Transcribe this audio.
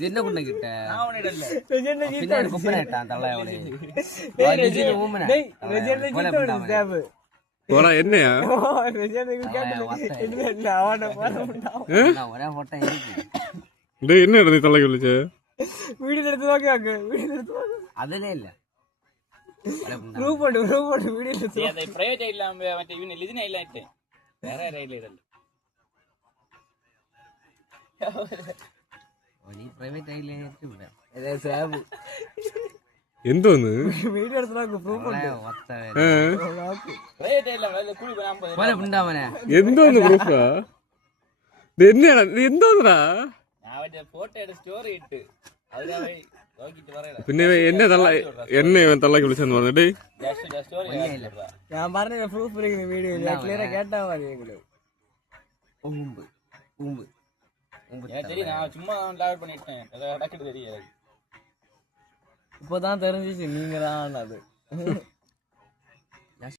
என்ன பண்ண கிட்ட போடா என்னையா என்ன நீ தலைக்கு விളിച്ച വീഡിയോ എടുത്ത് നോക്കി അതിലേ ഇല്ല ഗ്രൂപ്പ് ഉണ്ട് വീഡിയോ എടുത്ത് പ്രൈവറ്റ് ആയില്ല മറ്റേ ഇവന് ലിജിനായില്ലായിട്ട് വേറെ ആരായില്ല ഇതല്ല പ്രൈവറ്റ് ആയില്ലേ എന്തോന്ന് വീഡിയോ എടുത്ത് നോക്ക് പ്രൂഫ് ഉണ്ട് പ്രൈവറ്റ് ആയില്ല കൂടി 50 എന്തോന്ന് പ്രൂഫാ എന്നെയാണ് എന്തോന്നാ ഞാൻ മറ്റേ ഫോട്ടോ എടുത്ത് സ്റ്റോറി ഇട്ട് അതിനാ നോക്കിട്ട് പറയണം പിന്നെ എന്നെ ഇവൻ തള്ളക്ക് വിളിച്ചെന്ന് പറഞ്ഞിട്ട് സ്റ്റോറി ഞാൻ പറഞ്ഞ പ്രൂഫ് ഇരിക്കുന്ന വീഡിയോ ക്ലിയർ കേട്ടാ മതി தெரியும் நான் சும்மா லாக் பண்ணிட்டேன் அதை அடக்கிட்டு தெரியாது இப்போதான் தெரிஞ்சிச்சு நீங்க தான் அது